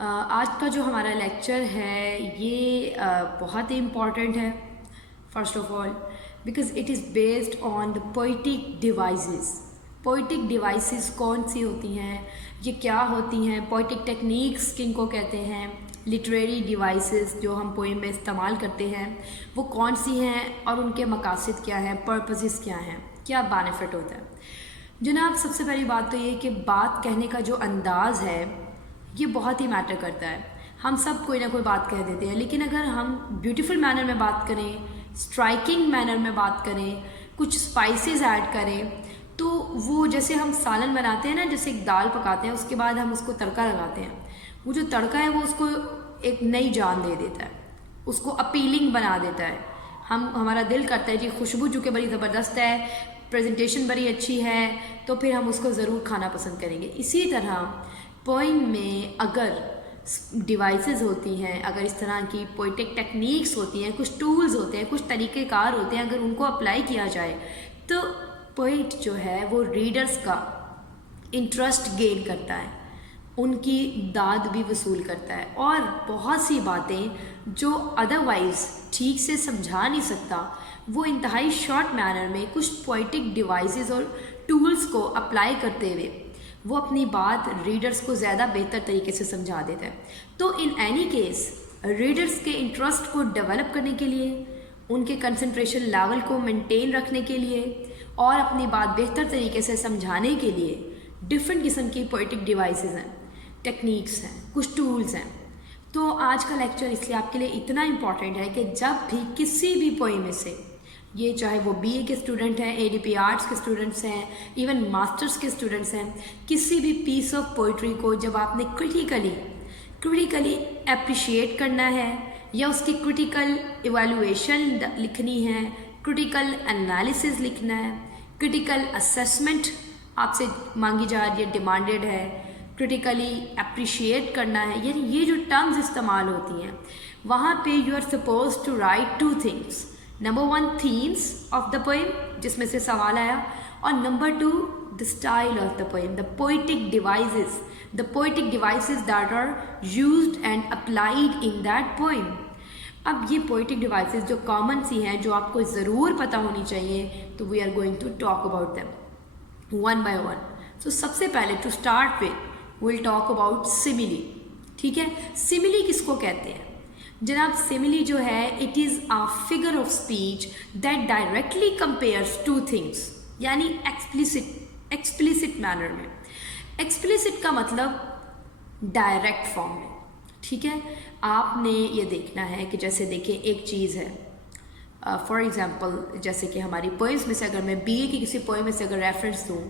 आज का जो हमारा लेक्चर है ये बहुत ही इम्पॉर्टेंट है। First of all because it is based on the poetic devices. Poetic devices कौन सी होती हैं, ये क्या होती हैं, पोइटिक टेक्निक्स किनको कहते हैं, लिटरेरी डिवाइसेस जो हम पोइम में इस्तेमाल करते हैं वो कौन सी हैं और उनके मकासद क्या हैं, पर्पसेस क्या हैं, क्या बेनिफिट होता है। जनाब, सबसे पहली बात तो ये कि बात कहने का जो अंदाज़ है ये बहुत ही मैटर करता है। हम सब कोई ना कोई बात कह देते हैं, लेकिन अगर हम ब्यूटीफुल मैनर में बात करें, स्ट्राइकिंग मैनर में बात करें, कुछ स्पाइसेस ऐड करें, तो वो जैसे हम सालन बनाते हैं ना, जैसे एक दाल पकाते हैं उसके बाद हम उसको तड़का लगाते हैं, वो जो तड़का है वो उसको एक नई जान दे देता है, उसको अपीलिंग बना देता है। हमारा दिल करता है जी, खुशबू चूँकि बड़ी ज़बरदस्त है, प्रेजेंटेशन बड़ी अच्छी है, तो फिर हम उसको ज़रूर खाना पसंद करेंगे। इसी तरह पोइम में अगर डिवाइसेस होती हैं, अगर इस तरह की पोइटिक टेक्निक्स होती हैं, कुछ टूल्स होते हैं, कुछ तरीक़ेकार होते हैं, अगर उनको अप्लाई किया जाए तो पोइट जो है वो रीडर्स का इंटरेस्ट गेन करता है, उनकी दाद भी वसूल करता है, और बहुत सी बातें जो अदरवाइज़ ठीक से समझा नहीं सकता वो इंतहाई शॉर्ट मैनर में कुछ पोइटिक डिवाइसेस और टूल्स को अप्लाई करते हुए वो अपनी बात रीडर्स को ज़्यादा बेहतर तरीके से समझा देता है। तो इन एनी केस रीडर्स के इंटरेस्ट को डेवलप करने के लिए, उनके कंसंट्रेशन लेवल को मेंटेन रखने के लिए और अपनी बात बेहतर तरीके से समझाने के लिए डिफरेंट किस्म की पोइटिक डिवाइसेस हैं, टेक्निक्स हैं, कुछ टूल्स हैं। तो आज का लेक्चर इसलिए आपके लिए इतना इम्पॉर्टेंट है कि जब भी किसी भी पोइम में से, ये चाहे वो बीए के स्टूडेंट हैं, एडीपी आर्ट्स के स्टूडेंट्स हैं, इवन मास्टर्स के स्टूडेंट्स हैं, किसी भी पीस ऑफ पोइट्री को जब आपने क्रिटिकली अप्रिशिएट करना है या उसकी क्रिटिकल इवैल्यूएशन लिखनी है, क्रिटिकल एनालिसिस लिखना है, क्रिटिकल असेसमेंट आपसे मांगी जा रही है, डिमांडेड है, क्रिटिकली अप्रिशिएट करना है, यानी ये जो टर्म्स इस्तेमाल होती हैं वहाँ पे you are suppose to write two things. Number one, themes of the poem, जिसमें से सवाल आया, और number two, the style of the poem, the poetic devices that are used and applied in that poem. अब ये poetic devices जो common सी हैं, जो आपको ज़रूर पता होनी चाहिए, तो we are going to talk about them one by one. So सबसे पहले to start with will talk about simile. ठीक है, सिमिली किसको कहते हैं जनाब? सिमिली जो है it is a figure of speech that directly compares two things, यानी एक्सप्लिसिट मैनर में। एक्सप्लिसिट का मतलब डायरेक्ट फॉर्म में। ठीक है, आपने ये देखना है कि जैसे देखिए एक चीज़ है, फॉर एग्जांपल जैसे कि हमारी पोइम्स में से अगर मैं बीए की किसी पोइम में से अगर रेफरेंस दूँ,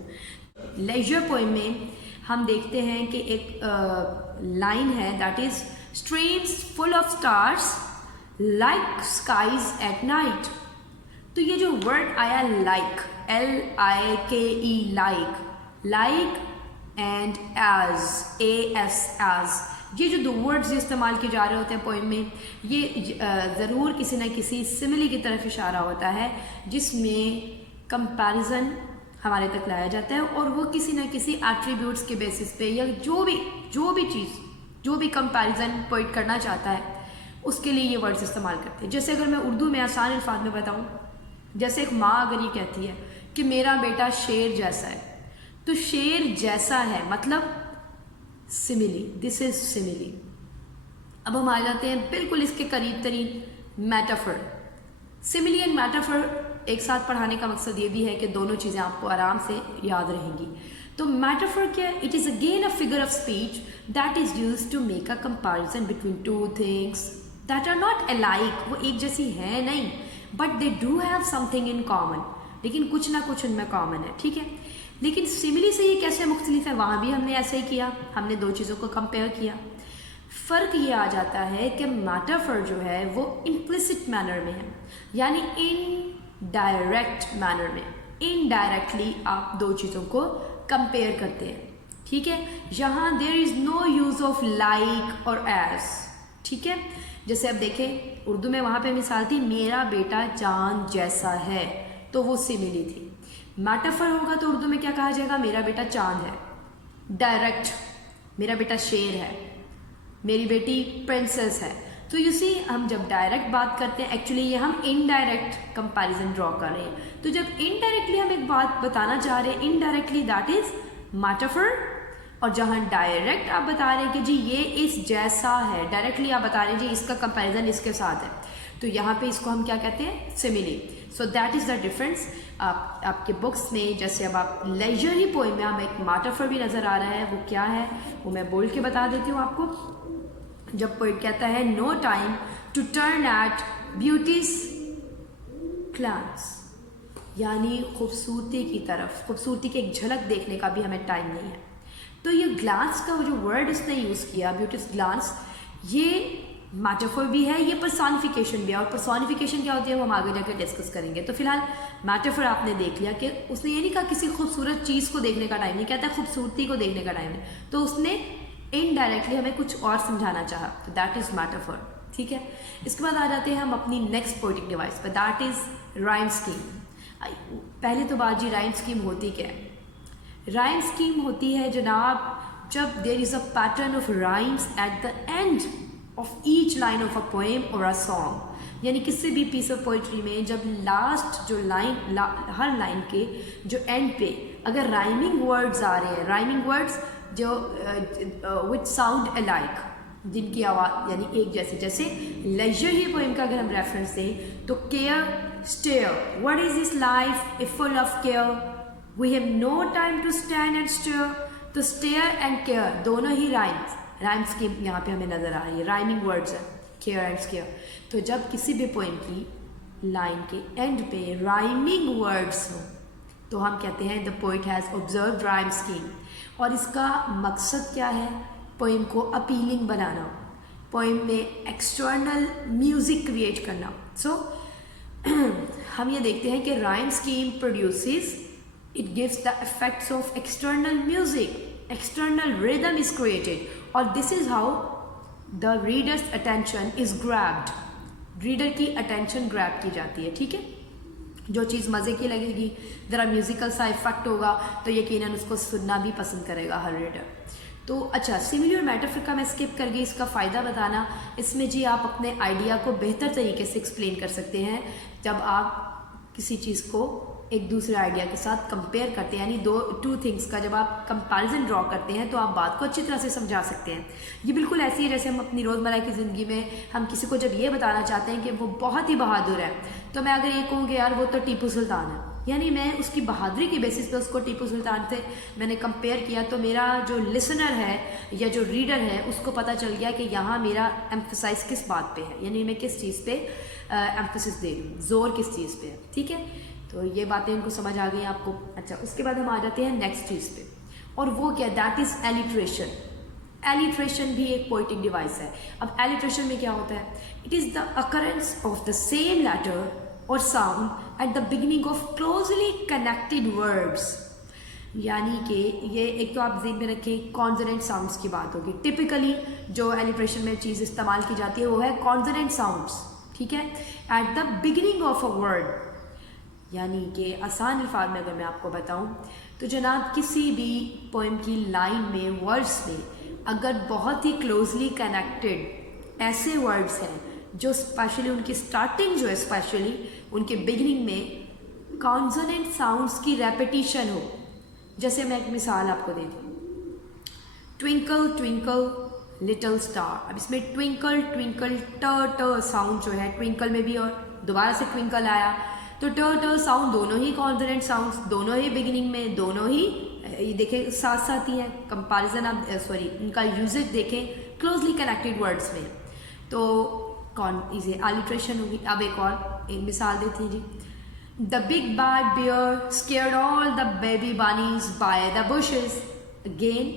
लेजर पोइम में हम देखते हैं कि एक लाइन है that is streams full of stars like skies at night। तो ये जो वर्ड आया like, LIKE, like and as, ये जो दो वर्ड्स इस्तेमाल किए जा रहे होते हैं पोइम में, ये ज़रूर किसी न किसी सिमिली की तरफ इशारा होता है, जिसमें कंपैरिजन हमारे तक लाया जाता है, और वो किसी न किसी एट्रीब्यूट्स के बेसिस पे, या जो भी कंपैरिजन पोइट करना चाहता है उसके लिए ये वर्ड्स इस्तेमाल करते हैं। जैसे अगर मैं उर्दू में आसान अल्फाज में बताऊं, जैसे एक माँ अगर ये कहती है कि मेरा बेटा शेर जैसा है, तो शेर जैसा है मतलब सिमिली, दिस इज सिमिली। अब हम आ जाते हैं बिल्कुल इसके करीब तरीन मेटाफर। सिमिली एंड मेटाफर एक साथ पढ़ाने का मकसद ये भी है कि दोनों चीज़ें आपको आराम से याद रहेंगी। तो मेटाफर क्या है? It is again a figure of speech that is used to make a comparison between two things that are not alike. वो एक जैसी है नहीं, but they do have something in common, लेकिन कुछ ना कुछ उनमें कॉमन है। ठीक है, लेकिन सिमिली से ये कैसे मुख्तलिफ है? वहाँ भी हमने ऐसे ही किया, हमने दो चीज़ों को कंपेयर किया। फ़र्क ये आ जाता है कि मेटाफर जो है वो इम्प्लिसिट मैनर में है, यानी इनडायरेक्ट मैनर में, इनडायरेक्टली आप दो चीज़ों को कंपेयर करते हैं। ठीक है, यहाँ there is no use of like और एज। ठीक है, जैसे अब देखें उर्दू में वहाँ पे मिसाल थी मेरा बेटा चांद जैसा है, तो वो सिमिली थी। मेटाफर होगा तो उर्दू में क्या कहा जाएगा? मेरा बेटा चांद है। डायरेक्ट, मेरा बेटा शेर है। मेरी बेटी प्रिंसेस है। तो यू सी हम जब डायरेक्ट बात करते हैं, एक्चुअली ये हम इनडायरेक्ट कंपैरिजन ड्रॉ कर रहे हैं। तो जब इनडायरेक्टली हम एक बात बताना चाह रहे हैं, इनडायरेक्टली दैट इज मेटाफर। और जहाँ डायरेक्ट आप बता रहे हैं कि जी ये इस जैसा है, डायरेक्टली आप बता रहे हैं जी इसका कंपैरिजन इसके साथ है, तो यहाँ पे इसको हम क्या कहते हैं, simile. So that is the difference. आपके बुक्स में जैसे अब आप लेजर ही पोएम में हमें एक मेटाफर भी नज़र आ रहा है, वो क्या है वो मैं बोल के बता देती हूँ आपको। जब पोएट कहता है no time to turn at beauty's glance, यानी खूबसूरती की तरफ, खूबसूरती की एक झलक देखने का भी हमें टाइम नहीं है। तो ये ग्लांस का वो जो वर्ड इसने यूज़ किया, ब्यूटीज ग्लांस, ये मेटाफर भी है, ये पर्सोनिफिकेशन भी है। और पर्सोनिफिकेशन क्या होती है वो हम आगे जाकर डिस्कस करेंगे। तो फिलहाल मेटाफर आपने देख लिया कि उसने ये नहीं कहा किसी खूबसूरत चीज़ को देखने का टाइम नहीं, कहता खूबसूरती को देखने का टाइम है, तो उसने इनडायरेक्टली हमें कुछ और समझाना चाहा, तो दैट इज़ मेटाफर। ठीक है, इसके बाद आ जाते हैं हम अपनी नेक्स्ट पोएटिक डिवाइस पर, दैट इज़ राइम स्कीम। पहले तो बात जी राइम स्कीम होती क्या है? राइम स्कीम होती है जनाब जब there is a pattern of rhymes at the end of each line of a poem और अ सॉन्ग। यानी किसी भी पीस ऑफ पोइट्री में जब लास्ट जो लाइन हर लाइन के जो एंड पे अगर राइमिंग वर्ड्स आ रहे हैं, राइमिंग वर्ड्स जो विथ साउंड अलाइक, जिनकी आवाज़ यानी एक जैसे, जैसे लेजर ही पोएम का अगर हम रेफरेंस दें तो care stare, what is this life if full of care, we have no time to stand and stare. तो स्टेयर एंड केयर दोनों ही राइम स्कीम यहाँ पे हमें नजर आ रही है, राइमिंग वर्ड्स है केयर एंड स्केयर। तो जब किसी भी पोएम की लाइन के एंड पे राइमिंग वर्ड्स हो तो हम कहते हैं the poet has observed rhyme scheme. और इसका मकसद क्या है? पोएम को अपीलिंग बनाना, पोएम में एक्सटर्नल म्यूजिक क्रिएट करना। सो हम ये देखते हैं कि rhyme scheme produces, it gives the effects of external music, external rhythm is created, और this is how the reader's attention is grabbed. Reader की अटेंशन ग्रैब की जाती है। ठीक है, जो चीज़ मज़े की लगेगी, ज़रा म्यूज़िकल सा इफेक्ट होगा तो यकीनन उसको सुनना भी पसंद करेगा हर रीडर। तो अच्छा, सिमिली और मेटाफर का मैं स्किप कर गई, इसका फ़ायदा बताना। इसमें जी आप अपने आइडिया को बेहतर तरीके से एक्सप्लेन कर सकते हैं जब आप किसी चीज़ को एक दूसरे आइडिया के साथ कंपेयर करते हैं, यानी टू थिंग्स का जब आप कंपैरिजन ड्रॉ करते हैं तो आप बात को अच्छी तरह से समझा सकते हैं। ये बिल्कुल ऐसी है जैसे हम अपनी रोज़मर्रा की ज़िंदगी में हम किसी को जब ये बताना चाहते हैं कि वो बहुत ही बहादुर है, तो मैं अगर ये कहूँ कि यार वो तो टीपू सुल्तान है, यानी मैं उसकी बहादुरी के बेसिस पे उसको टीपू सुल्तान से मैंने कंपेयर किया, तो मेरा जो लिसनर है या जो रीडर है उसको पता चल गया कि यहाँ मेरा एम्फसाइज किस बात पे है, यानी मैं किस चीज़ पे एम्फसिस दे रही हूँ, जोर किस चीज़ पे है। ठीक है, तो ये बातें इनको समझ आ गई आपको। अच्छा, उसके बाद हम आ जाते हैं नेक्स्ट चीज़ पे, और वो क्या, दैट इज़ एलिट्रेशन। एलिट्रेशन भी एक पोइटिक डिवाइस है। अब एलिट्रेशन में क्या होता है? It is the occurrence of the same letter और sound at the beginning of closely connected words. यानी कि ये एक तो आप ज़हन में रखें कॉन्सोनेंट साउंड्स की बात होगी। टिपिकली जो एलिट्रेशन में चीज़ इस्तेमाल की जाती है वो है कॉन्सोनेंट साउंड्स। ठीक है, eight the beginning of a word, यानी कि आसान अल्फाज में अगर मैं आपको बताऊं तो जनाब किसी भी पोएम की लाइन में, वर्ड्स में अगर बहुत ही क्लोजली कनेक्टेड ऐसे वर्ड्स हैं जो स्पेशली उनकी स्टार्टिंग जो है, स्पेशली उनके बिगिनिंग में कॉन्सोनेंट साउंड्स की रेपिटिशन हो। जैसे मैं एक मिसाल आपको दे दूँ, ट्विंकल ट्विंकल लिटिल स्टार। अब इसमें ट्विंकल ट्विंकल ट साउंड जो है, ट्विंकल में भी और दोबारा से ट्विंकल आया, तो ट साउंड दोनों ही कॉन्सोनेंट साउंड्स, दोनों ही बिगिनिंग में, दोनों ही ये देखें साथ साथ ही हैं। कंपैरिजन आप इनका यूजेज देखें क्लोजली कनेक्टेड वर्ड्स में, तो कौन इसे एलिट्रेशन होगी। अब एक मिसाल देती हैं जी, the big bad bear scared all the baby bunnies by the bushes। Again,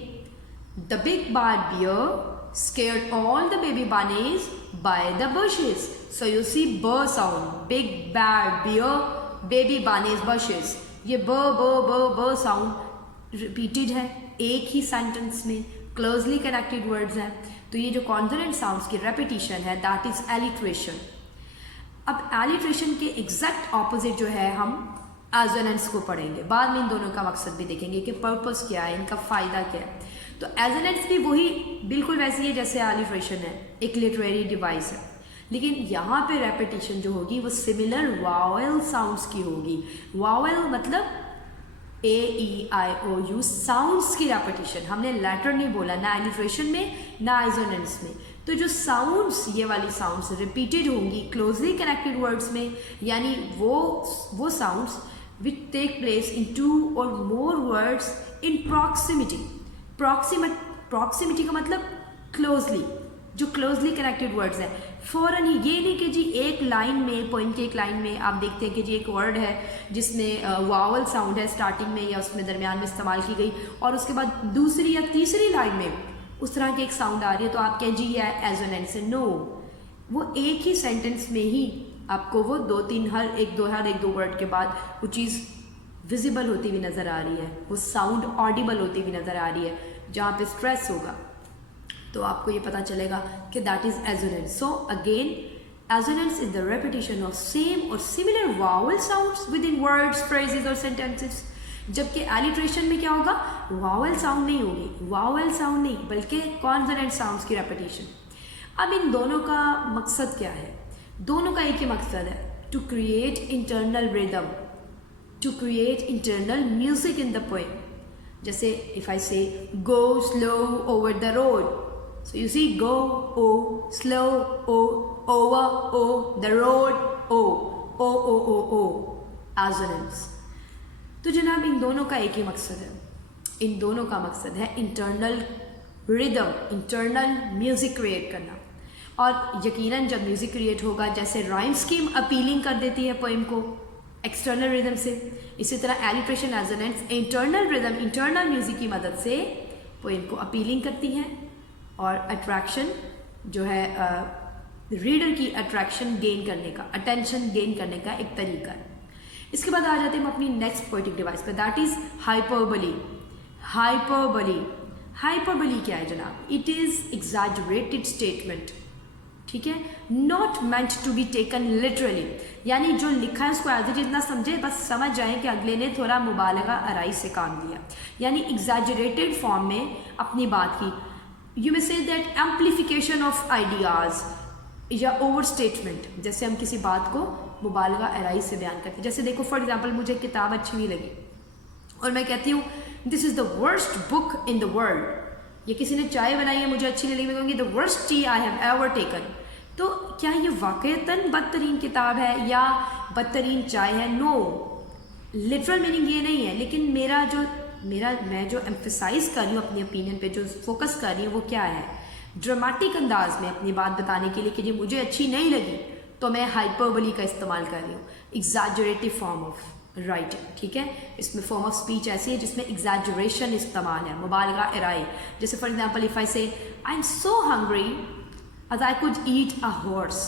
the big bad bear scared all the baby bunnies by the bushes. So you see b sound, big bad bear, baby bunnies bushes. ये ब sound repeated है एक ही sentence में, closely connected words हैं। तो ये जो consonant sounds की रेपिटेशन है दैट इज एलिट्रेशन। अब एलिट्रेशन के एग्जैक्ट ऑपोजिट जो है हम एजोनेंस को पढ़ेंगे, बाद में इन दोनों का मकसद भी देखेंगे कि पर्पस क्या है, इनका फ़ायदा क्या है। तो एजोनेंस भी वही बिल्कुल वैसी है जैसे एलिट्रेशन है, एक लिटरेरी डिवाइस है, लेकिन यहाँ पे रेपिटेशन जो होगी वो सिमिलर वावेल साउंड्स की होगी। वावेल मतलब AEIOU साउंड्स की रेपिटेशन, हमने लेटर नहीं बोला ना एलिट्रेशन में ना एजोनेंस में। तो जो साउंड्स, ये वाली साउंड्स रिपीटेड होंगी क्लोजली कनेक्टेड वर्ड्स में, यानी वो sounds which take place in 2 or more words in proximity। Proximity का मतलब क्लोजली, जो क्लोजली कनेक्टेड वर्ड्स हैं। फौरन ही, ये नहीं कि जी एक लाइन में, पोइम के एक लाइन में आप देखते हैं कि जी एक वर्ड है जिसमें वावल साउंड है स्टार्टिंग में या उसमें दरमियान में इस्तेमाल की गई, और उसके बाद दूसरी या तीसरी लाइन में उस तरह की एक साउंड आ रही है, तो आप कहें जी ये एजोनेंस है। नो, वो एक ही सेंटेंस में ही आपको वो हर एक दो वर्ड के बाद वो चीज़ विजिबल होती हुई नज़र आ रही है, वो साउंड ऑडिबल होती हुई नज़र आ रही है। जहाँ पे स्ट्रेस होगा तो आपको ये पता चलेगा कि that is assonance. So again, assonance is the repetition of same और similar vowel sounds within words, phrases और सेंटेंसेस। जबकि एलिट्रेशन में क्या होगा, वावल साउंड नहीं होगी, वावल साउंड नहीं बल्कि कॉन्सोनेंट साउंड्स की रेपिटेशन। अब इन दोनों का मकसद क्या है? दोनों का एक ही मकसद है, to create internal rhythm, to create internal music in the poem. जैसे if I say go slow over the road, so you see go o, slow o, over o, the road o, o o o o, assonance. तो जनाब इन दोनों का एक ही मकसद है, इन दोनों का मकसद है internal rhythm, internal music create करना। और यकीनन जब म्यूजिक क्रिएट होगा, जैसे राइम स्कीम अपीलिंग कर देती है पोएम को एक्सटर्नल रिदम से, इसी तरह alliteration assonance internal rhythm, internal music की मदद से पोएम को अपीलिंग करती हैं और अट्रैक्शन जो है रीडर की अट्रैक्शन गेन करने का, अटेंशन गेन करने का एक तरीका है। इसके बाद आ जाते हैं हम अपनी नेक्स्ट पोएटिक डिवाइस पर, that is hyperbole. Hyperbole, hyperbole क्या है जनाब? इट इज एग्जैजरेटेड स्टेटमेंट, ठीक है, not meant to be taken literally, यानी जो लिखा है उसको एज इट इज ना समझे, बस समझ जाए कि अगले ने थोड़ा मुबालगा आराई से काम लिया, यानी एग्जैजरेटेड फॉर्म में अपनी बात की। You may say that amplification of ideas या ओवर स्टेटमेंट, जैसे हम किसी बात को मुबालगा आराई से बयान करते हैं। जैसे देखो फॉर एग्जाम्पल, मुझे किताब अच्छी नहीं लगी और मैं कहती हूँ this is the worst book in the world, ये किसी ने चाय बनाई है मुझे अच्छी नहीं लगी, मैं कहूँगी the worst T I have ever taken. तो क्या ये वाकईतन बदतरीन किताब है या बदतरीन चाय है? नो, लिटरल मीनिंग ये नहीं है, लेकिन मैं जो एम्फेसाइज कर रही हूँ अपनी ओपिनियन पे, जो फोकस कर रही हूँ वो क्या है, ड्रामेटिक अंदाज में अपनी बात बताने के लिए कि ये मुझे अच्छी नहीं लगी, तो मैं हाइपरबोली का इस्तेमाल कर रही हूँ, एग्जैजरेटिव फॉर्म ऑफ राइटिंग, ठीक है। इसमें फॉर्म ऑफ स्पीच ऐसी है जिसमें एग्जैजरेशन इस्तेमाल है, मुबालगा एराई। जैसे for example if I say I am so hungry as I could eat a horse,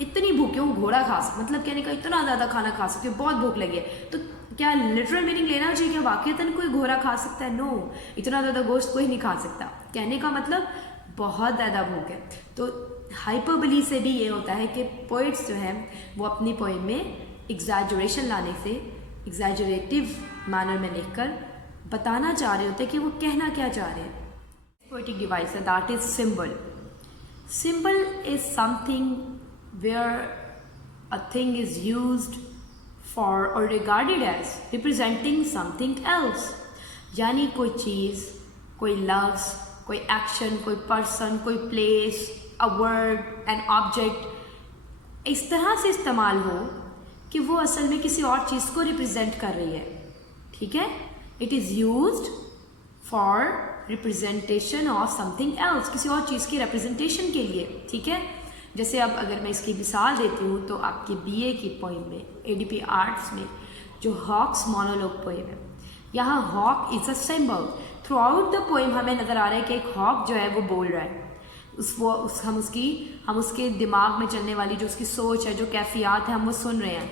इतनी भूखी हूँ घोड़ा खा सकती, मतलब कहने का इतना ज़्यादा खाना खा सकती हूँ, बहुत भूख लगी है। तो क्या लिटरल मीनिंग लेना चाहिए, क्या वाकईतन कोई घोड़ा खा सकता है? नो, इतना ज़्यादा गोश्त कोई नहीं खा सकता, कहने का मतलब बहुत ज़्यादा भूख है। तो हाइपरबोली से भी ये होता है कि पोइट्स जो हैं वो अपनी पोइम में एग्जैजरेशन लाने से, एग्जैजरेटिव मैनर में लिखकर बताना चाह रहे होते हैं कि वो कहना क्या चाह रहे हैं। पोएटिक डिवाइस है that is symbol. Symbol is something where a thing is used for और regarded as representing something else, यानी कोई चीज़, कोई लफ्ज़, कोई एक्शन, कोई पर्सन, कोई place, a word, an object इस तरह से इस्तेमाल हो कि वो असल में किसी और चीज़ को रिप्रेजेंट कर रही है, ठीक है। It is used for representation of something else, किसी और चीज़ की रिप्रेजेंटेशन के लिए, ठीक है। जैसे अब अगर मैं इसकी मिसाल देती हूँ तो आपके बीए की पोइम में, एडीपी आर्ट्स में जो हॉक्स मोनोलॉग पोइम है, यहाँ hawk is a symbol. Throughout the poem हमें नज़र आ रहा है कि एक हॉक जो है वो बोल रहा है, हम उसके दिमाग में चलने वाली जो उसकी सोच है, जो कैफियत है, हम वो सुन रहे हैं,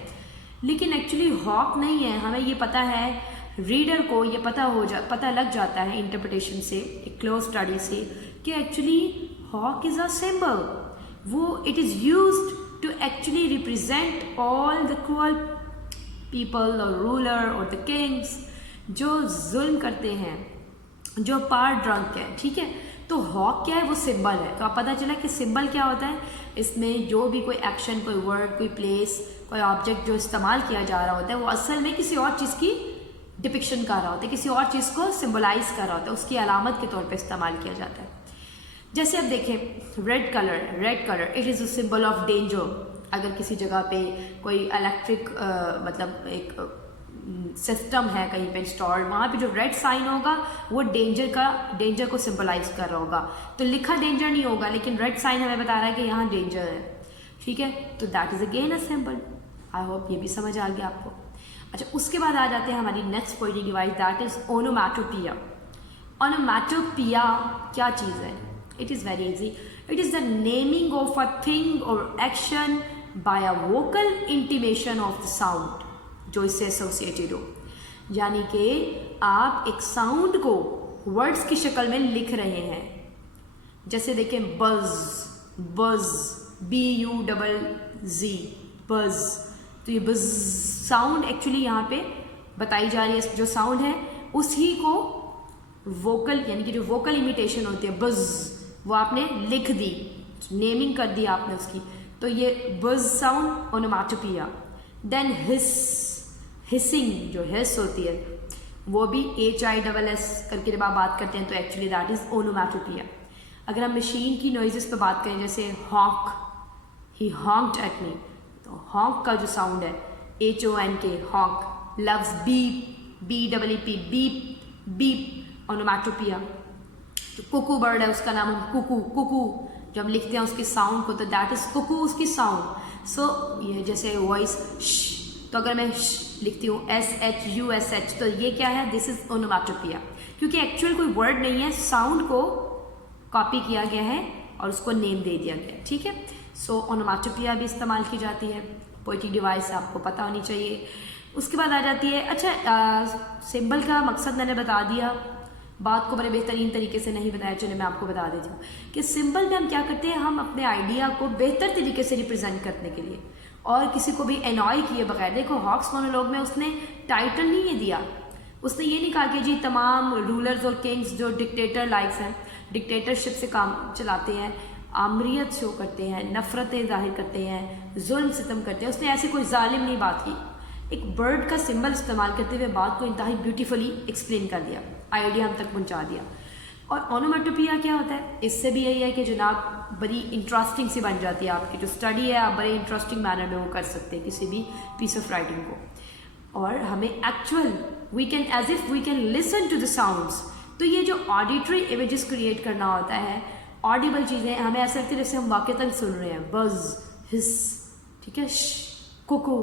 लेकिन एक्चुअली हॉक नहीं है। हमें ये पता है, रीडर को ये पता लग जाता है इंटरप्रिटेशन से, एक क्लोज स्टडी से, कि actually hawk is a symbol. वो it is used to actually represent all the cruel people और रूलर और द किंग्स जो जुल्म करते हैं जो पार ड्रंक है, ठीक है। तो हॉक क्या है, वो सिंबल है। तो आप पता चला कि सिंबल क्या होता है, इसमें जो भी कोई एक्शन, कोई वर्ड, कोई प्लेस, कोई ऑब्जेक्ट जो इस्तेमाल किया जा रहा होता है वो असल में किसी और चीज़ की डिपिक्शन कर रहा होता है, किसी और चीज़ को सिंबलाइज कर रहा होता है, उसकी अलामत के तौर पे इस्तेमाल किया जाता है। जैसे अब देखें red colour it is a symbol of danger. अगर किसी जगह पे कोई इलेक्ट्रिक मतलब एक सिस्टम है कहीं पे इंस्टॉल्ड, वहाँ पे जो रेड साइन होगा वो डेंजर को सिंबलाइज कर रहा होगा। तो लिखा डेंजर नहीं होगा, लेकिन रेड साइन हमें बता रहा है कि यहाँ डेंजर है, ठीक है। तो that is again a symbol. I hope ये भी समझ आ गया आपको। अच्छा, उसके बाद आ जाते हैं हमारी next poetic device, that is onomatopoeia. Onomatopoeia क्या चीज़ है? It is very easy. It is the naming of a thing और action by a vocal intimation of the sound जो इससे एसोसिएटेड हो। यानी कि आप एक साउंड को वर्ड्स की शक्ल में लिख रहे हैं। जैसे देखें बज़, BUZZ, बज़। तो ये बज़ साउंड एक्चुअली यहाँ पे बताई जा रही है, जो साउंड है उसी को वोकल, यानी कि जो वोकल इमिटेशन होती है बज़, वो आपने लिख दी, नेमिंग कर दी आपने उसकी। तो ये buzz sound onomatopoeia. Then hissing, जो हिस होती है वो भी HISS करके जब आप बात करते हैं तो एक्चुअली दैट इज ओनोमैटोपिया। अगर हम मशीन की नॉइजेस पे बात करें, जैसे हॉक, ही हॉन्क्ड एट मी, तो हॉन्क का जो साउंड है HONK, हॉन्क। Loves beep, BEEP, beep, onomatopoeia. जो कुकू बर्ड है उसका नाम हम कुकू जब हम लिखते हैं उसके साउंड को, तो दैट इज कुकू उसकी साउंड। सो ये जैसे वॉइस तो अगर मैं लिखती हूँ SHUSH, तो ये क्या है, दिस इज ओनोमैटोपिया। क्योंकि एक्चुअल कोई वर्ड नहीं है, साउंड को कॉपी किया गया है और उसको नेम दे दिया गया, ठीक है। सो ओनोमैटोपिया भी इस्तेमाल की जाती है। पोएटिक डिवाइस आपको पता होनी चाहिए। उसके बाद आ जाती है, अच्छा सिंबल का मकसद मैंने बता दिया, बात को बड़े बेहतरीन तरीके से नहीं बताया, चलिए मैं आपको बता देती हूँ कि सिंबल में हम क्या करते हैं, हम अपने आइडिया को बेहतर तरीके से रिप्रेजेंट करने के लिए और किसी को भी एनॉय किए बगैर। देखो हॉक्स मोनोलॉग में उसने टाइटल नहीं ये दिया, उसने ये नहीं कहा कि जी तमाम रूलर्स और किंग्स जो डिक्टेटर लाइक्स हैं, डिक्टेटरशिप से काम चलाते हैं, आमरीत शो करते हैं, नफ़रतें जाहिर करते हैं, जुल्म सितम करते हैं, उसने ऐसी कोई जालिम नहीं बात की। एक बर्ड का सिंबल इस्तेमाल करते हुए बात को इंतहाई ब्यूटीफुली एक्सप्लेन कर दिया, आइडिया हम तक पहुंचा दिया। और ओनोमैटोपिया क्या होता है, इससे भी यही है कि जनाब बड़ी इंटरेस्टिंग सी बन जाती है आपकी जो स्टडी है, आप बड़े इंटरेस्टिंग मैनर में वो कर सकते हैं किसी भी पीस ऑफ राइटिंग को। और हमें actual we can as if we can listen to the sounds. तो ये जो ऑडिटरी इमेजेस क्रिएट करना होता है, ऑडिबल चीज़ें हमें ऐसा लगता है जैसे हम वाक़तन सुन रहे हैं, बज़, हिस, ठीक है, कुकू,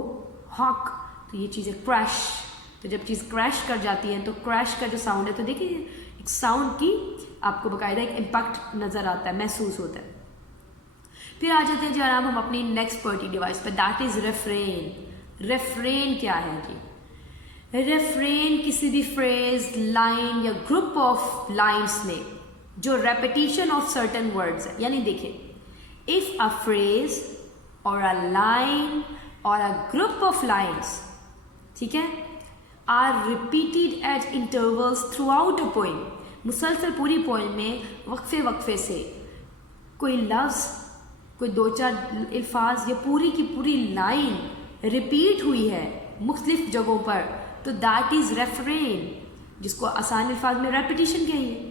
हॉक। तो ये चीज़ें क्रैश, तो जब चीज़ क्रैश कर जाती है तो क्रैश का जो साउंड है, तो देखिए एक साउंड की आपको बाकायदा एक इम्पैक्ट नज़र आता है, महसूस होता है। फिर आ जाते हैं जनाब हम अपनी नेक्स्ट पोएटिक डिवाइस पर, दैट इज रेफ्रेन। रेफ्रेन क्या है जी? रेफ्रेन किसी भी फ्रेज, लाइन या ग्रुप ऑफ लाइन्स में जो रेपिटेशन ऑफ सर्टेन वर्ड्स है। यानी देखिए, इफ अ फ्रेज और अ लाइन और अ ग्रुप ऑफ लाइन्स, ठीक है, are repeated at intervals throughout a poem, मुसलसल पूरी पोइम में वक्फे वक्फे से कोई लफ्ज़, कोई दो चार अल्फाज या पूरी की पूरी लाइन रिपीट हुई है मुख्तलिफ जगहों पर, तो दैट इज़ रेफ्रेन, जिसको आसान अल्फाज में रेपिटेशन कहिए।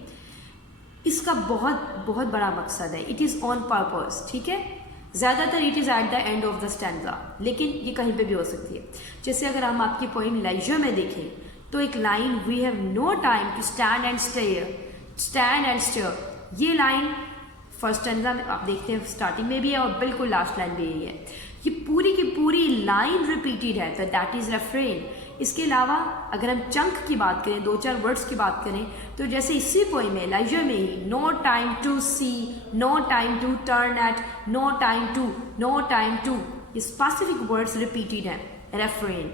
इसका बहुत बहुत बड़ा मकसद है, इट इज़ ऑन पर्पस, ठीक है। ज़्यादातर it is eight the end of the stanza, लेकिन ये कहीं पे भी हो सकती है। जैसे अगर हम आपकी पोइम लेजर में देखें तो एक line, we have no time to stand and stare, ये लाइन फर्स्ट स्टैंजा में आप देखते हैं स्टार्टिंग में भी है और बिल्कुल लास्ट लाइन भी यही है। ये पूरी की पूरी लाइन रिपीटेड है, तो दैट इज़ रेफ्रेन। इसके अलावा अगर हम चंक की बात करें, दो चार वर्ड्स की बात करें, तो जैसे इसी पोइम में लाइजर में ही, no time to see, no time to turn at, no time to, ये स्पेसिफिक वर्ड्स रिपीटेड हैं, रेफ्रेन।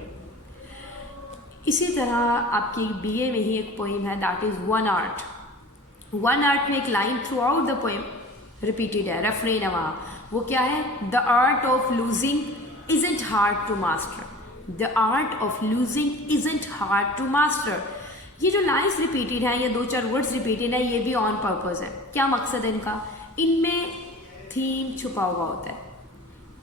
इसी तरह आपकी BA में ही एक पोइम है, that is one art. One art में एक line throughout the poem repeated है, रेफ्रेन है वहाँ। वो क्या है? The art of losing isn't hard to master. The art of losing isn't hard to master. ये जो लाइन्स रिपीटेड हैं, ये 2-4 वर्ड्स रिपीटेड हैं, ये भी ऑन पर्पस है। क्या मकसद है इनका? इनमें थीम छुपा हुआ होता है,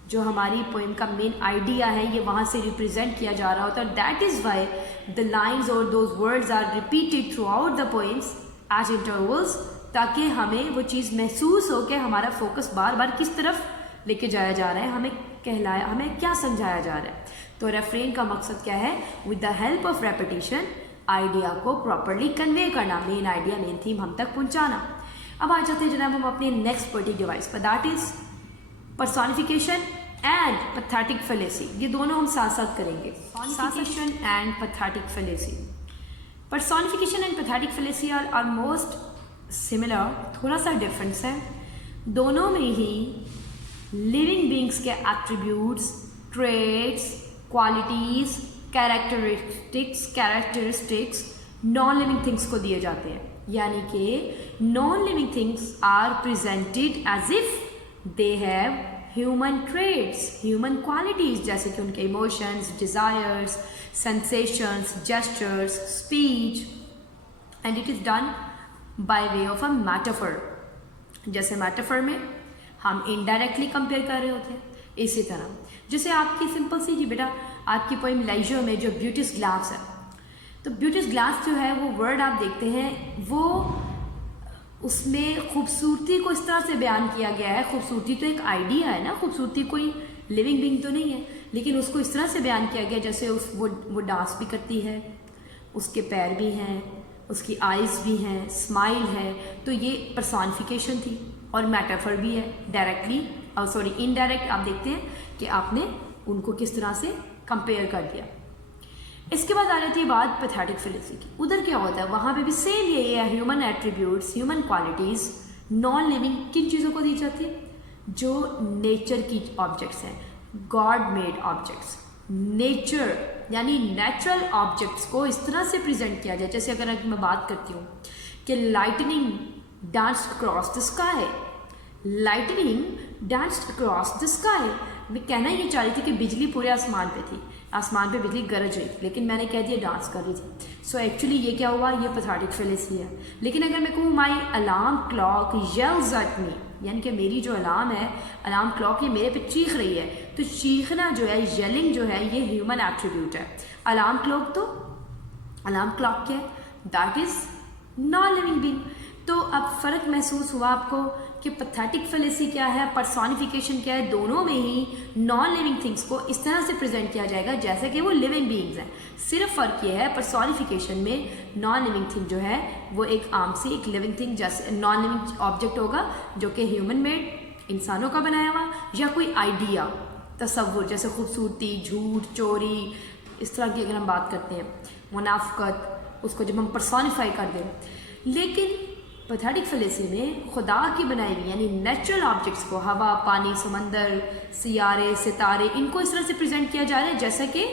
जो हमारी पोइम का मेन आइडिया है ये वहाँ से रिप्रेजेंट किया जा रहा होता है। That is why the lines और those words are repeated throughout the poems as intervals, ताकि हमें वो चीज़ महसूस हो कि हमारा फोकस बार बार किस तरफ लेके जाया जा रहा है, हमें क्या समझाया जा रहा है। तो रेफ्रेन का मकसद क्या है? With the help of repetition idea को प्रॉपरली कन्वे करना, मेन आइडिया मेन थीम हम तक पहुँचाना। अब आ जाते हैं जनाब हम अपने नेक्स्ट पोएटिक डिवाइस पर, that is personification and pathetic fallacy. ये दोनों हम साथ साथ करेंगे, personification and pathetic fallacy. Personification and pathetic fallacy are almost similar, थोड़ा सा डिफरेंस है। दोनों में ही लिविंग बींग्स के attributes, traits, qualities, characteristics non living things को दिए जाते हैं। यानी कि non living things are presented as if they have human traits, human qualities, जैसे कि उनके emotions, desires, sensations, gestures, speech, and it is done by way of a metaphor. जैसे मेटाफर में हम इनडायरेक्टली कंपेयर कर रहे होते हैं, इसी तरह जैसे आपकी सिंपल सी जी बेटा, आपकी पोइम लेजर में जो ब्यूटीज ग्लास है, तो ब्यूटीज ग्लास जो है वो वर्ड आप देखते हैं, वो उसमें खूबसूरती को इस तरह से बयान किया गया है। खूबसूरती तो एक आइडिया है ना, खूबसूरती कोई लिविंग बीइंग तो नहीं है, लेकिन उसको इस तरह से बयान किया गया जैसे वो डांस भी करती है, उसके पैर भी हैं, उसकी आइज़ भी हैं, स्माइल है। तो ये पर्सोनिफिकेशन थी और मेटाफर भी है। डायरेक्टली इनडायरेक्ट आप देखते हैं कि आपने उनको किस तरह से कंपेयर कर दिया। इसके बाद आ जाती है बात पैथेटिक फेलेसी की। उधर क्या होता है? वहाँ पे भी सेम यही है, human attributes, human qualities non living किन चीज़ों को दी जाती है? जो नेचर की ऑब्जेक्ट्स हैं, गॉड मेड ऑब्जेक्ट्स। नेचर यानी नेचुरल ऑब्जेक्ट्स को इस तरह से प्रेजेंट किया जाए, जैसे अगर मैं बात करती हूँ कि lightning danced across the sky, lightning danced across the sky. मैं कहना ये चाह रही थी कि बिजली पूरे आसमान पे थी, आसमान पे बिजली गरज रही थी, लेकिन मैंने कह दिया डांस कर रही थी। सो एक्चुअली ये क्या हुआ? ये पैथेटिक फेलेसी है। लेकिन अगर मैं कहूँ माई अलार्म क्लॉक येल्स एट मी, यानी कि मेरी जो अलार्म है, अलार्म क्लॉक, ये मेरे पे चीख रही है, तो चीखना जो है, येलिंग जो है, ये ह्यूमन एट्रीब्यूट है। अलार्म क्लॉक क्या है? That is non living being. तो अब फ़र्क महसूस हुआ आपको कि पैथेटिक फेलेसी क्या है, पर्सोनिफिकेशन क्या है। दोनों में ही नॉन लिविंग थिंग्स को इस तरह से प्रेजेंट किया जाएगा जैसे कि वो लिविंग बीइंग्स हैं। सिर्फ फ़र्क ये है, पर्सोनिफिकेशन में नॉन लिविंग थिंग जो है वो एक आम सी एक लिविंग थिंग, जैसे नॉन लिविंग ऑब्जेक्ट होगा जो कि ह्यूमन मेड, इंसानों का बनाया हुआ, या कोई आइडिया, तसव्वुर, जैसे खूबसूरती, झूठ, चोरी, इस तरह की अगर हम बात करते हैं, मुनाफकत, उसको जब हम पर्सोनिफाई कर दें। लेकिन पैथेटिक फेलेसी में खुदा की बनाई हुई यानी नेचुरल ऑब्जेक्ट्स को, हवा, पानी, समंदर, सियारे, सितारे, इनको इस तरह से प्रेजेंट किया जा रहा है जैसे कि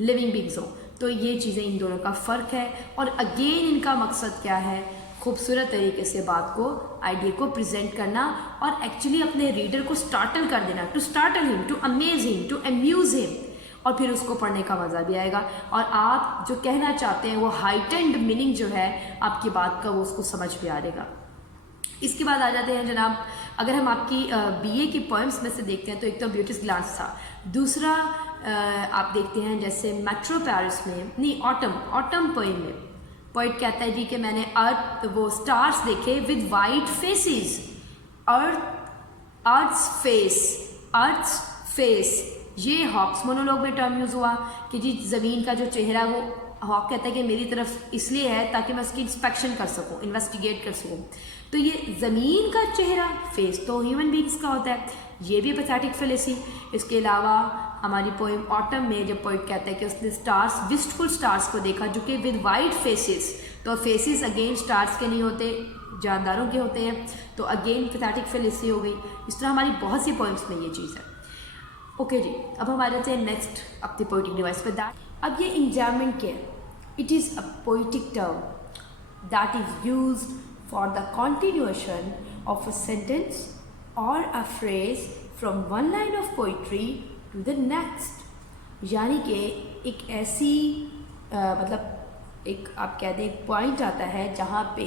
लिविंग बीइंग्स हो। तो ये चीज़ें, इन दोनों का फ़र्क है। और अगेन इनका मकसद क्या है? खूबसूरत तरीके से बात को, आइडिया को प्रेजेंट करना और एक्चुअली अपने रीडर को स्टार्टल कर देना, to startle him, to amaze him, to amuse him, और फिर उसको पढ़ने का मज़ा भी आएगा और आप जो कहना चाहते हैं वो हाइटेंड मीनिंग जो है आपकी बात का, वो उसको समझ भी आएगा। इसके बाद आ जाते हैं जनाब, अगर हम आपकी बीए की पोएम्स में से देखते हैं तो एक तो ब्यूटीज ग्लास था, दूसरा आप देखते हैं जैसे मेट्रो पेरिस में, नहीं, ऑटम पोएम में पोइट कहता है जी कि मैंने वो स्टार्स देखे with white faces, earth face. ये हॉक्स मोनोलॉग में टर्म यूज़ हुआ कि जी ज़मीन का जो चेहरा, वो हॉक कहता है कि मेरी तरफ इसलिए है ताकि मैं उसकी इंस्पेक्शन कर सकूं, इन्वेस्टिगेट कर सकूं। तो ये ज़मीन का चेहरा, फेस तो ह्यूमन बीइंग्स का होता है, ये भी पैथेटिक फेलेसी। इसके अलावा हमारी पोएम ऑटम में जब पोइट कहता है कि उसने स्टार्स, विस्टफुल स्टार्स को देखा जो कि विद वाइट फेसेस, तो फेसेस अगेन स्टार्स के नहीं होते, जानदारों के होते हैं, तो अगेन पैथेटिक फेलेसी हो गई। इस तरह हमारी बहुत सी पोएम्स में ये चीज़ है। ओके जी, अब हम आ जाते हैं नेक्स्ट अपनी पोएटिक डिवाइस पर। दैट अब ये इंजॉयमेंट क्या है? It is a poetic term that is used for the continuation of a sentence और a phrase from one line of poetry to the next. यानी कि एक ऐसी मतलब एक आप कह दें एक पॉइंट आता है जहाँ पे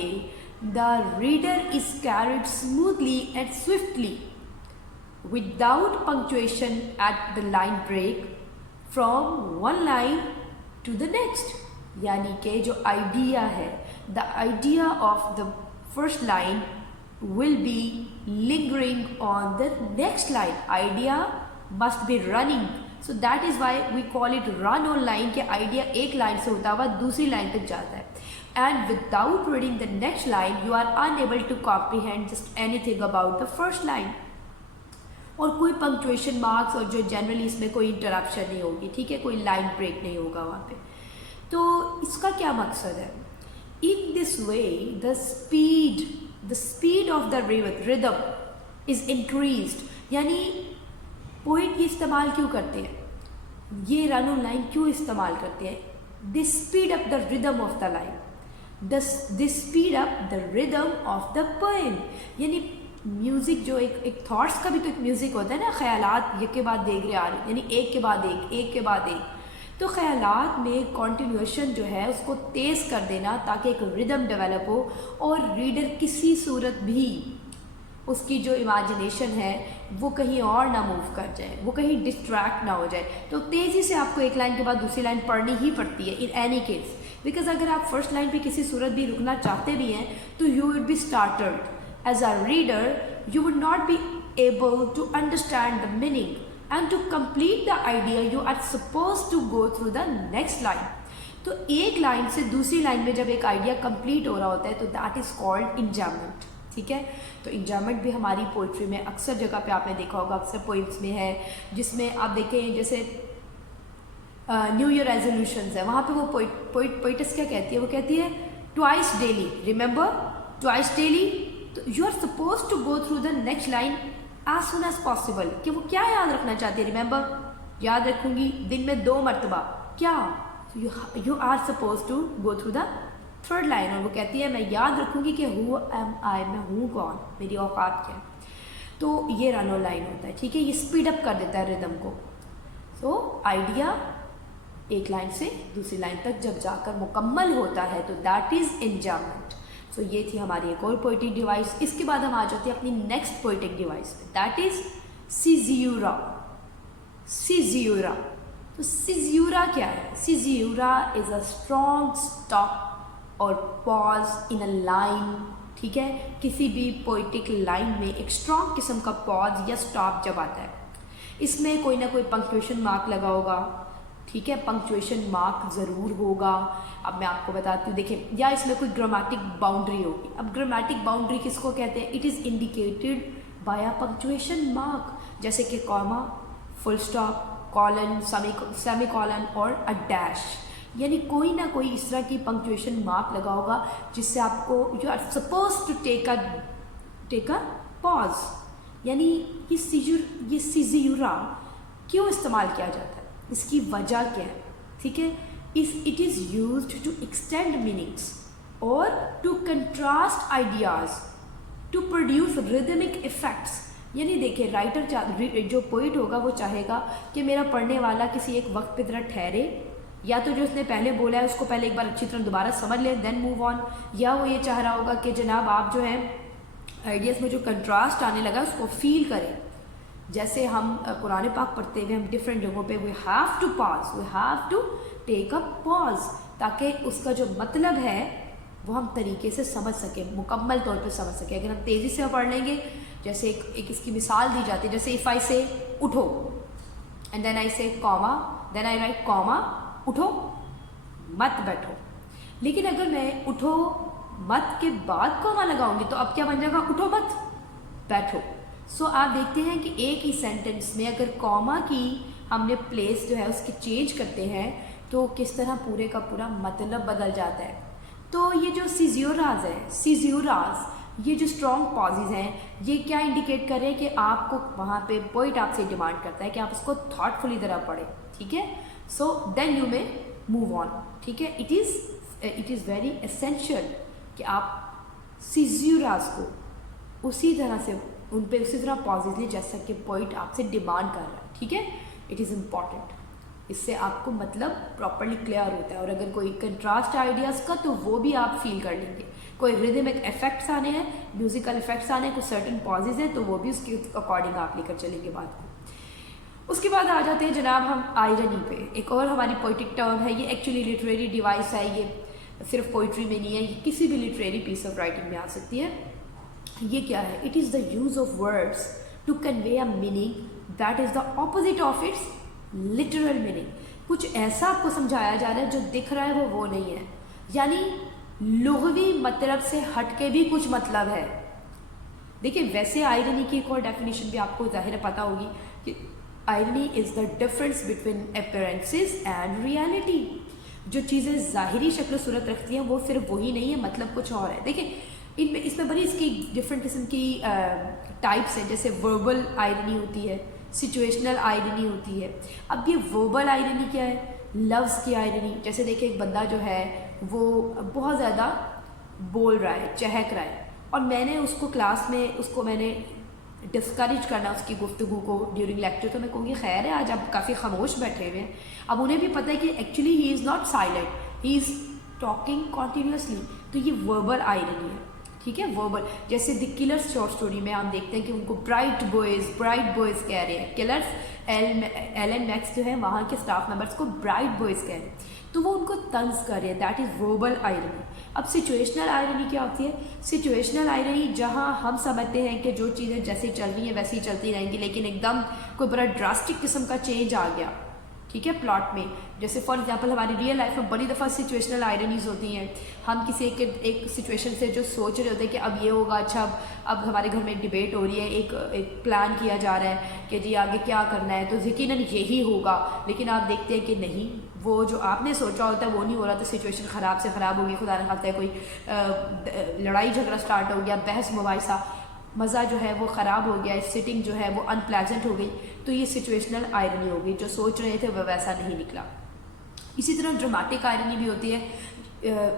the reader is carried smoothly and swiftly without punctuation at the line break from one line to the next. यानी कि जो आइडिया है, the idea of the first line will be lingering on the next line. Idea must be running, so that is why we call it run on line के idea एक line से होता हुआ दूसरी line तक जाता है, and without reading the next line you are unable to comprehend just anything about the first line. और कोई पंक्चुएशन मार्क्स और जो जनरली इसमें कोई इंटरप्शन नहीं होगी, ठीक है, कोई लाइन ब्रेक नहीं होगा वहाँ पे। तो इसका क्या मकसद है? In this way the speed of the rhythm is increased। यानी पोइट ये इस्तेमाल क्यों करते हैं, ये रन ऑन लाइन क्यों इस्तेमाल करते हैं? This speed up the rhythm of the line, this speed up the rhythm of the poem. यानी म्यूज़िक जो एक थॉट्स का भी तो एक म्यूज़िक होता है ना, ख्यालात एक के बाद एक आ रहे, यानी एक के बाद एक के बाद एक। तो ख्यालात में कॉन्टिन्यूएशन जो है उसको तेज़ कर देना ताकि एक रिदम डेवलप हो और रीडर किसी सूरत भी उसकी जो इमेजिनेशन है वो कहीं और ना मूव कर जाए, वो कहीं डिस्ट्रैक्ट ना हो जाए। तो तेज़ी से आपको एक लाइन के बाद दूसरी लाइन पढ़नी ही पड़ती है इन एनी केस, बिकॉज अगर आप फर्स्ट लाइन पे किसी सूरत भी रुकना चाहते भी हैं तो you would be startled as a reader, you would not be able to understand the meaning and to complete the idea you are supposed to go through the next line। तो एक लाइन से दूसरी line में जब एक idea complete हो रहा होता है तो दैट इज़ कॉल्ड इंजॉयमेंट, ठीक है। तो इंजॉयमेंट भी हमारी पोइट्री में अक्सर जगह पे आपने देखा होगा, अक्सर पोइम्स में है, जिसमें आप देखें जैसे न्यू ईयर रेजोल्यूशंस है, वहाँ पे वो पोइटस क्या कहती है, वो कहती है twice daily, remember twice daily. तो you are suppose to go through the next line as soon as possible. कि वो क्या याद रखना चाहती है? रिमेंबर, याद रखूंगी दिन में 2 मरतबा, क्या you are suppose to go through the third line. और वो कहती है मैं याद रखूंगी कि हु एम आई, मैं हूँ कौन, मेरी औकात क्या है। तो ये रन ऑन लाइन होता है, ठीक है, ये स्पीड अप कर देता है रिदम को। सो आइडिया एक लाइन से दूसरी लाइन तक जब जाकर मुकम्मल होता है तो दैट इज एंजॉयमेंट। तो ये थी हमारी एक और पोइटिक डिवाइस। इसके बाद हम आ जाते हैं अपनी नेक्स्ट पोइटिक डिवाइस पे, दैट इज सीज़्यूरा। सीज़्यूरा, तो सीज़्यूरा क्या है? सीज़्यूरा इज अ स्ट्रॉन्ग स्टॉप और पॉज इन अ लाइन, ठीक है। किसी भी पोइटिक लाइन में एक स्ट्रॉन्ग किस्म का पॉज या स्टॉप जब आता है, इसमें कोई ना कोई पंक्चुएशन मार्क लगा होगा, ठीक है, पंक्चुएशन मार्क ज़रूर होगा। अब मैं आपको बताती हूँ, देखें, या इसमें कोई ग्रामेटिक बाउंड्री होगी। अब ग्रामेटिक बाउंड्री किसको कहते हैं? It is indicated by a punctuation mark, जैसे कि comma, full stop, colon, semi colon और अ डैश। यानी कोई ना कोई इस तरह की पंक्चुएशन मार्क लगा होगा जिससे आपको you are suppose to take a pause. यानी ये सीज़्यूरा क्यों इस्तेमाल किया जाता है, इसकी वजह क्या है, ठीक है। It is used to extend meanings और to contrast ideas, to produce rhythmic effects. यानी देखिए, राइटर जो पोइट होगा वो चाहेगा कि मेरा पढ़ने वाला किसी एक वक्त पे तरह ठहरे, या तो जो उसने पहले बोला है उसको पहले एक बार अच्छी तरह दोबारा समझ लें देन मूव ऑन, या वो ये चाह रहा होगा कि जनाब आप जो है आइडियाज़ में जो कंट्रास्ट आने लगा उसको फील करें। जैसे हम कुरान पाक पढ़ते हुए हम डिफरेंट जगहों पे we have to pause, we have to take a pause, ताकि उसका जो मतलब है वो हम तरीके से समझ सकें, मुकम्मल तौर पे समझ सकें। अगर हम तेज़ी से पढ़ लेंगे, जैसे एक इसकी मिसाल दी जाती है, जैसे इफ़ आई से उठो and then I say comma, then I write comma, उठो मत बैठो। लेकिन अगर मैं उठो मत के बाद कॉमा लगाऊंगी तो अब क्या बन जाएगा? उठो मत बैठो। सो आप देखते हैं कि एक ही सेंटेंस में अगर कॉमा की हमने प्लेस जो है उसकी चेंज करते हैं तो किस तरह पूरे का पूरा मतलब बदल जाता है। तो ये जो सीज़्यूराज है, सीज़्यूराज, ये जो स्ट्रॉन्ग पॉजेज हैं, ये क्या इंडिकेट कर रहे हैं कि आपको वहाँ पे पोइट आपसे डिमांड करता है कि आप उसको थॉटफुली तरह पढ़ें, ठीक है। So then you may move on, ठीक है। इट इज़ वेरी एसेंशियल कि आप सीज़्यूराज को उसी तरह से उन पे उसी तरह पॉजेज लें जैसा कि पोइट आपसे डिमांड कर रहा है, ठीक है। It is important. इससे आपको मतलब प्रॉपरली क्लियर होता है। और अगर कोई कंट्रास्ट आइडियाज़ का तो वो भी आप फील कर लेंगे। कोई रिदमिक इफेक्ट्स आने हैं, म्यूजिकल इफेक्ट्स आने हैं, कुछ सर्टन पॉजेज हैं, तो वो भी उसके अकॉर्डिंग आप लेकर चलेंगे बात को। उसके बाद आ जाते हैं जनाब हम आयरनी पे। एक और हमारी पोइटिक टर्म है, ये एक्चुअली लिटरेरी डिवाइस है, ये सिर्फ पोइट्री में नहीं है, ये किसी भी लिटरेरी पीस ऑफ राइटिंग में आ सकती है। ये क्या है? It is the use of words to convey a meaning that is the opposite of its literal meaning. कुछ ऐसा आपको समझाया जा रहा है जो दिख रहा है वो नहीं है, यानी लुग़वी मतलब से हटके भी कुछ मतलब है। देखिए वैसे आयरनी की एक और डेफिनेशन भी आपको ज़ाहिर पता होगी कि irony is the difference between appearances and reality. जो चीज़ें ज़ाहिरी शक्ल सूरत रखती हैं वो सिर्फ वही नहीं है, मतलब कुछ और है। देखिए इनमें इसमें बड़ी इसकी डिफरेंट किस्म की टाइप्स हैं। जैसे वर्बल आयरनी होती है, सिचुएशनल आयरनी होती है। अब ये वर्बल आयरनी क्या है? लफ्ज़ की आयरनी। जैसे देखिए एक बंदा जो है वो बहुत ज़्यादा बोल रहा है, चहक रहा है, और मैंने उसको क्लास में उसको मैंने डिस्करेज करना उसकी गुफ्तगू को ड्यूरिंग लेक्चर, तो मैं कहूँगी खैर है आज आप काफ़ी खामोश बैठे हुए हैं। अब उन्हें भी पता है कि actually he is not silent, he is talking continuously, तो ये वर्बल आयरनी है। ठीक है, वर्बल। जैसे द किलर्स शॉर्ट स्टोरी में हम देखते हैं कि उनको ब्राइट बॉयज़ कह रहे हैं। किलर्स एलन मैक्स जो है वहाँ के स्टाफ मेंबर्स को ब्राइट बॉयज़ कह रहे हैं, तो वो उनको तंज कर रहे हैं। That is verbal irony. अब सिचुएशनल आयरनी क्या होती है? सिचुएशनल आयरनी जहाँ हम समझते हैं कि जो चीज़ें जैसी चल रही हैं वैसी चलती रहेंगी, लेकिन एकदम कोई बड़ा ड्रास्टिक किस्म का चेंज आ गया, ठीक है, प्लॉट में। जैसे फॉर एग्जांपल हमारी रियल लाइफ में बड़ी दफ़ा सिचुएशनल आयरनीज होती हैं। हम किसी एक सिचुएशन से जो सोच रहे होते हैं कि अब ये होगा, अच्छा अब हमारे घर में डिबेट हो रही है, एक प्लान किया जा रहा है कि जी आगे क्या करना है, तो यकीनन यही होगा, लेकिन आप देखते हैं कि नहीं, वो जो आपने सोचा होता है वो नहीं हो रहा, तो सिचुएशन ख़राब से ख़राब होगी। खुदा न खास्ता है कोई लड़ाई झगड़ा स्टार्ट हो गया, बहस मुबाहिसा, मज़ा जो है वो ख़राब हो गया, सिटिंग जो है वो अनप्लेजेंट हो गई, तो ये सिचुएशनल आयरनी हो गई। जो सोच रहे थे वो वैसा नहीं निकला। इसी तरह ड्रामेटिक आयरनी भी होती है,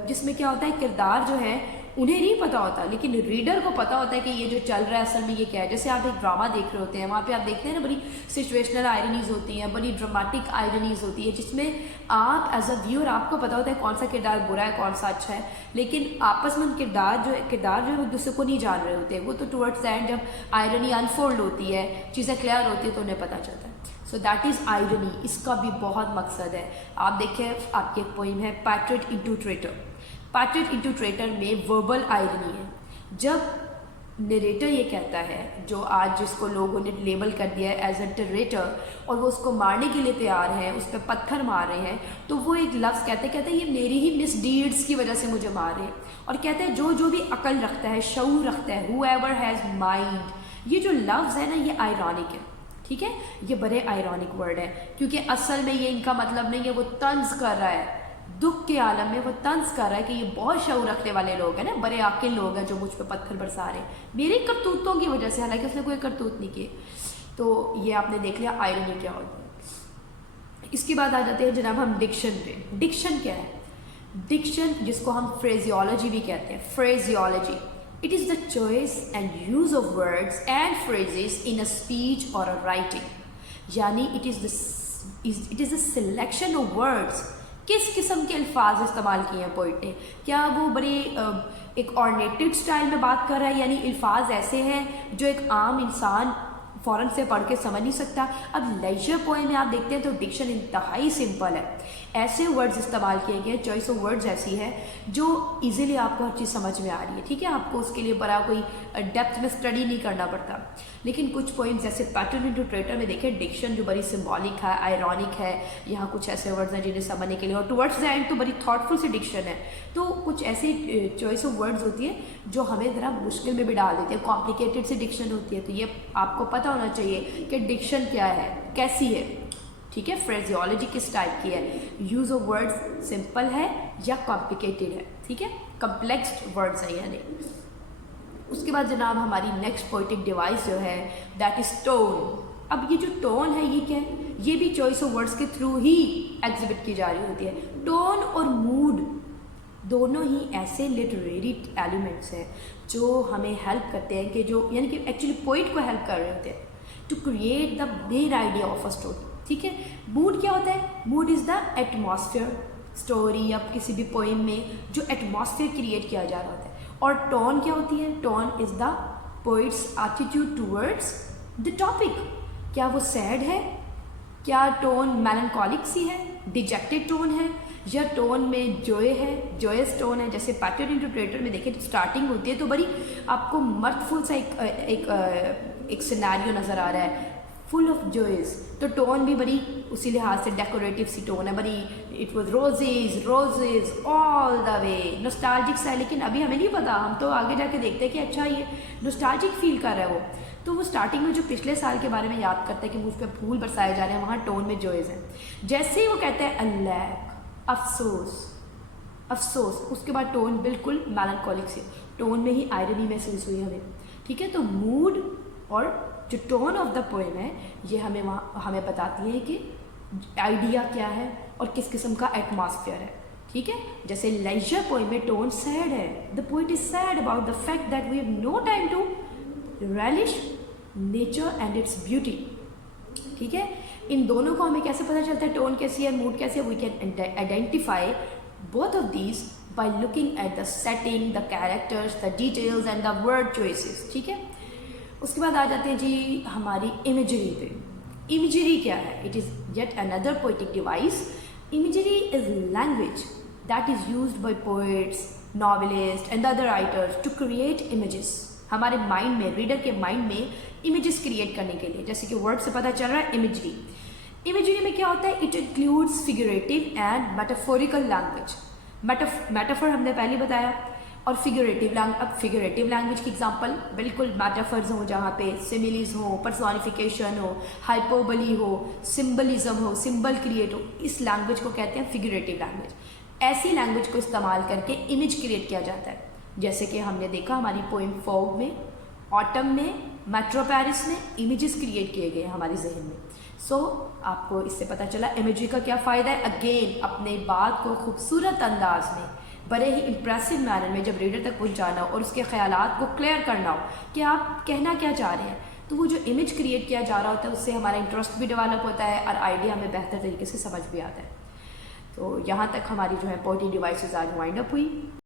जिसमें क्या होता है, किरदार जो है उन्हें नहीं पता होता, लेकिन रीडर को पता होता है कि ये जो चल रहा है असल में ये क्या है। जैसे आप एक ड्रामा देख रहे होते हैं, वहाँ पे आप देखते हैं ना बड़ी सिचुएशनल आयरनीज होती हैं, बड़ी ड्रामेटिक आयरनीज होती है, जिसमें आप एज अ व्यूअर आपको पता होता है कौन सा किरदार बुरा है कौन सा अच्छा है, लेकिन आपस में किरदार जो है वो दूसरे को नहीं जान रहे होते। वो तो टुवर्ड्स द एंड जब आयरनी अनफोल्ड होती है, चीज़ें क्लियर होती है, तो उन्हें पता चलता है। So that is irony. इसका भी बहुत मकसद है। आप देखें, आपकी एक पोइम है patriot into traitor. Patriot into traitor में वर्बल आयरनी है। जब नरेटर ये कहता है, जो आज जिसको लोगों ने लेबल कर दिया है एज अ टरेटर, और वो उसको मारने के लिए तैयार हैं, उस पर पत्थर मार रहे हैं, तो वो एक लफ्ज़ कहते हैं ये मेरी ही मिसडीड्स की वजह से मुझे मार रहे हैं। और कहते हैं जो भी अकल रखता है, शऊर रखता है, हूएवर हैज़ माइंड, ये जो लफ्ज़ है ना ये आयरॉनिक है। ठीक है, ये बड़े आयरॉनिक वर्ड है, क्योंकि असल में ये इनका मतलब नहीं है, वो तंज कर रहा है, दुख के आलम में वो तंज कर रहा है कि ये बहुत शऊर रखने वाले लोग हैं ना, बड़े आकिल लोग हैं जो मुझ पे पत्थर बरसा रहे हैं मेरे करतूतों की वजह से, हालांकि उसने कोई करतूत नहीं किए। तो ये आपने देख लिया आयरनी क्या होती है। इसके बाद आ जाते हैं जनाब हम डिक्शन पे। डिक्शन क्या है? डिक्शन, जिसको हम फ्रेजियोलॉजी भी कहते हैं, phraseology, it is the choice and use of words and phrases in a speech और अ राइटिंग। यानी it is the selection of words, किस किस्म के अल्फाज इस्तेमाल किए हैं पोइट ने। क्या वो बड़े एक ऑर्नेटेड स्टाइल में बात कर रहा है, यानी अल्फाज ऐसे हैं जो एक आम इंसान फ़ौरन से पढ़ के समझ नहीं सकता। अब लेजर पोएम में आप देखते हैं तो डिक्शन इंतहाई सिंपल है, ऐसे वर्ड्स इस्तेमाल किए गए, चॉइस ऑफ वर्ड्स ऐसी है जो इजीली आपको हर चीज़ समझ में आ रही है। ठीक है, आपको उसके लिए बड़ा कोई डेप्थ में स्टडी नहीं करना पड़ता। लेकिन कुछ पोइम्स जैसे पैट्रियट इनटू ट्रेटर में देखें, डिक्शन जो बड़ी सिंबॉलिक है, आयरॉनिक है, यहाँ कुछ ऐसे वर्ड्स हैं जिन्हें समझने के लिए, और टुवर्ड्स द एंड तो बड़ी थॉटफुल सी डिक्शन है। तो कुछ ऐसी चॉइस ऑफ वर्ड्स होती है जो हमें ज़रा मुश्किल में भी डाल देती है, कॉम्प्लिकेटेड सी डिक्शन होती है। तो ये आपको पता होना चाहिए कि डिक्शन क्या है, कैसी है। ठीक है, फ्रेजियोलॉजी किस टाइप की है, यूज़ ऑफ वर्ड्स सिंपल है या कॉम्प्लिकेटेड है। ठीक है, कम्प्लेक्स वर्ड्स हैं यानी। उसके बाद जनाब हमारी नेक्स्ट पोइटिक डिवाइस जो है दैट इज़ टोन। अब ये जो टोन है ये क्या है? ये भी चॉइस ऑफ वर्ड्स के थ्रू ही एग्जिबिट की जा रही होती है। टोन और मूड दोनों ही ऐसे लिटरेरी एलिमेंट्स हैं जो हमें हेल्प करते हैं कि जो यानी कि एक्चुअली पोइट को हेल्प कर रहे होते हैं to create the main idea of a story. ठीक है। मूड क्या होता है? Mood is the atmosphere, story या किसी भी पोइम में जो एटमॉस्फेयर क्रिएट किया जा रहा होता है। और टोन क्या होती है? Tone is the poets attitude towards the topic. क्या वो सैड है? क्या टोन मेलनकॉलिक सी है, डिजेक्टेड टोन है, या टोन में जॉय है, जॉयस टोन है? जैसे पैटर इंटरप्रेटर में देखें तो स्टार्टिंग होती है तो बड़ी आपको मर्दफुल सा एक सिनेरियो नज़र आ रहा है, फुल ऑफ जॉयस, तो टोन भी बड़ी उसी लिहाज से डेकोरेटिव सी टोन है, बड़ी it was roses roses all the way, nostalgic सा है। लेकिन अभी हमें नहीं पता, हम तो आगे जाके देखते हैं कि अच्छा ये नॉस्टैल्जिक फील कर रहा है वो, तो वो स्टार्टिंग में जो पिछले साल के बारे में याद करता है कि मुझ पर फूल बरसाए जा रहे हैं, वहाँ टोन में जॉयस है। जैसे ही वो कहते हैं अल्लाह, अफसोस, अफसोस, उसके बाद टोन बिल्कुल मेलनकॉलिक से, टोन में ही आयरनी महसूस हुई हमें, ठीक है। तो मूड और जो टोन ऑफ द पोएम है ये हमें बताती है कि आइडिया क्या है और किस किस्म का एटमॉस्फेयर है, ठीक है। जैसे लेजर पोएम में टोन सैड है, the poet is sad about the fact that we have no time to relish nature and its beauty, ठीक है। इन दोनों को हमें कैसे पता चलता है टोन कैसी है, मूड कैसी है? We can identify both of these by looking at the setting, the characters, the details and the word choices, ठीक है। उसके बाद आ जाते हैं जी हमारी इमेजरी पे। इमेजरी क्या है? It is yet another poetic device. Imagery is language that is used by poets, novelist and other writers to create images. हमारे माइंड में, रीडर के माइंड में इमेजेस क्रिएट करने के लिए, जैसे कि वर्ड से पता चल रहा है इमेजरी। इमेजरी में क्या होता है? It includes figurative and metaphorical language. Metaphor हमने पहले बताया, और फिगरेटिव लैंग्वेज। अब फिगरेटिव लैंग्वेज की एग्जांपल बिल्कुल मेटाफर्स हों, जहाँ पे सिमिलीज हो, पर्सोनिफिकेशन हो, हाइपोबली हो, सिंबलिज्म हो, सिंबल क्रिएट हो, इस लैंग्वेज को कहते हैं फिगरेटिव लैंग्वेज। ऐसी लैंग्वेज को इस्तेमाल करके इमेज क्रिएट किया जाता है, जैसे कि हमने देखा हमारी पोएम फॉग में, ऑटम में, मेट्रो पेरिस में इमेजेस क्रिएट किए गए हमारे जहन में। सो आपको इससे पता चला इमेजरी का क्या फ़ायदा है। अगेन अपने बात को खूबसूरत अंदाज में, बड़े ही इम्प्रेसिव मैनर में जब रीडर तक पहुंचाना हो और उसके ख्यालात को क्लियर करना हो कि आप कहना क्या चाह रहे हैं, तो वो जो इमेज क्रिएट किया जा रहा होता है उससे हमारा इंटरेस्ट भी डेवलप होता है और आइडिया हमें बेहतर तरीके से समझ भी आता है। तो यहाँ तक हमारी जो है पोएटिक डिवाइसेस आज वाइंड अप हुई।